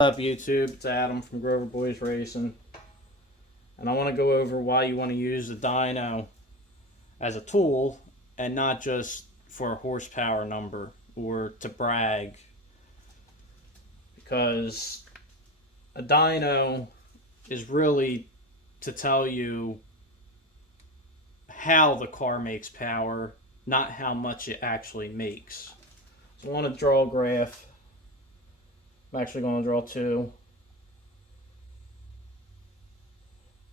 What's up YouTube, it's Adam from Grover Boys Racing, and I want to go over why you want to use the dyno as a tool and not just for a horsepower number or to brag, because a dyno is really to tell you how the car makes power, not how much it actually makes. So I want to draw a graph. I'm actually going to draw two.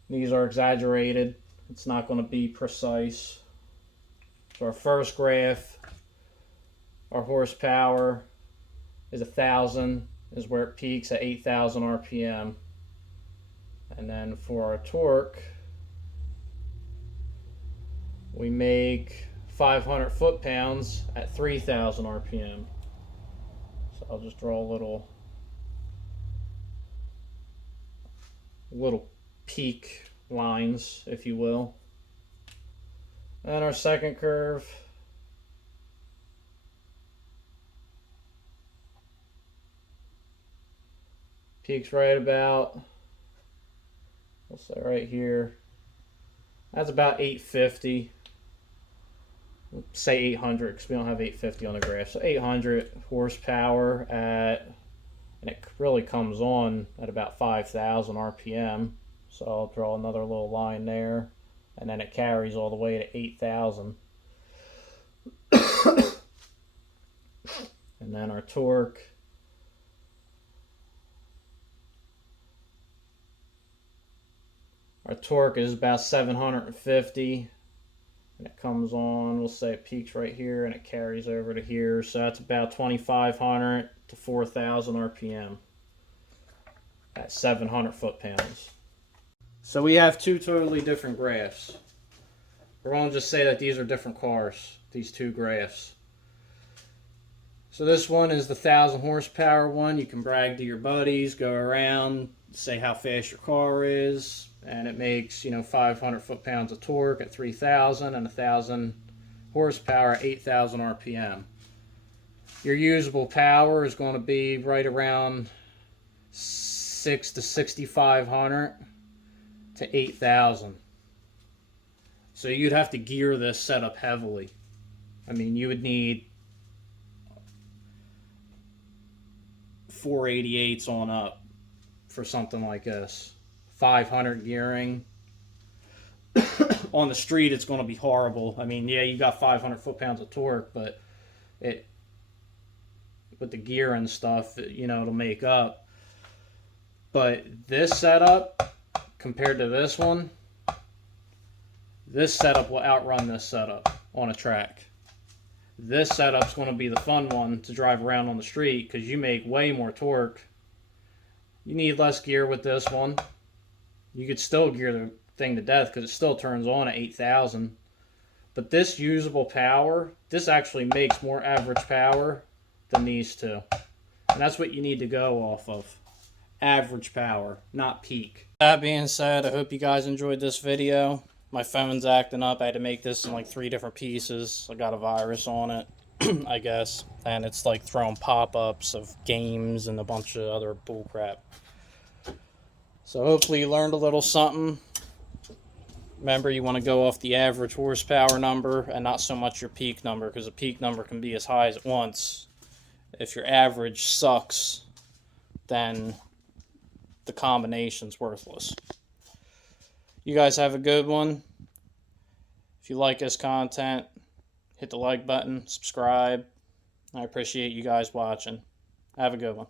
These are exaggerated. It's not going to be precise. So our first graph, our horsepower is 1,000, is where it peaks at 8,000 RPM. And then for our torque, we make 500 foot-pounds at 3,000 RPM. So I'll just draw a little peak lines, if you will. And our second curve, peaks right about, we'll say right here, that's about 850. We'll say 800 because we don't have 850 on the graph. So 800 horsepower at, and it really comes on at about 5,000 RPM. So I'll draw another little line there, and then it carries all the way to 8,000. And then our torque, is about 750, and it comes on, we'll say it peaks right here and it carries over to here. So that's about 2,500 to 4,000 RPM at 700 foot-pounds. So we have two totally different graphs. We're going to just say that these are different cars, these two graphs. So this one is the 1,000 horsepower one. You can brag to your buddies, go around, say how fast your car is, and it makes, 500 foot-pounds of torque at 3,000 and 1,000 horsepower at 8,000 RPM. Your usable power is going to be right around 6 to 6,500 to 8,000. So you'd have to gear this setup heavily. I mean, you would need 488s on up for something like this. 500 gearing. On the street, it's going to be horrible. I mean, yeah, you got 500 foot-pounds of torque, but it, with the gear and stuff, it'll make up. But this setup, compared to this one, this setup will outrun this setup on a track. This setup's going to be the fun one to drive around on the street because you make way more torque. You need less gear with this one. You could still gear the thing to death because it still turns on at 8,000. But this usable power, this actually makes more average power than these two. And that's what you need to go off of. Average power, not peak. That being said, I hope you guys enjoyed this video. My phone's acting up. I had to make this in like 3 different pieces. I got a virus on it, I guess. And it's like throwing pop-ups of games and a bunch of other bullcrap. So hopefully you learned a little something. Remember, you want to go off the average horsepower number and not so much your peak number, because a peak number can be as high as it wants. If your average sucks, then the combination's worthless. You guys have a good one. If you like this content, hit the like button, subscribe. I appreciate you guys watching. Have a good one.